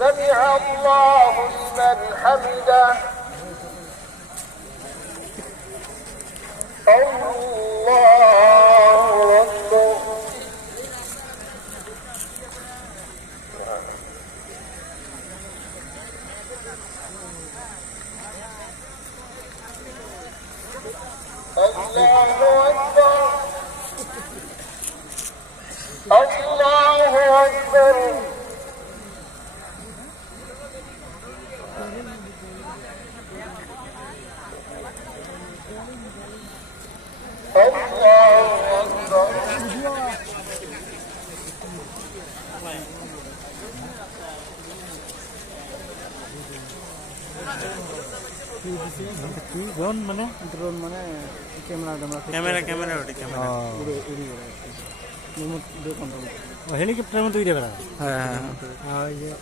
سمع الله لمن حمده الله أكبر الله أكبر drone mana kamera udah kamera helicopter में तो इधर बड़ा हाँ ये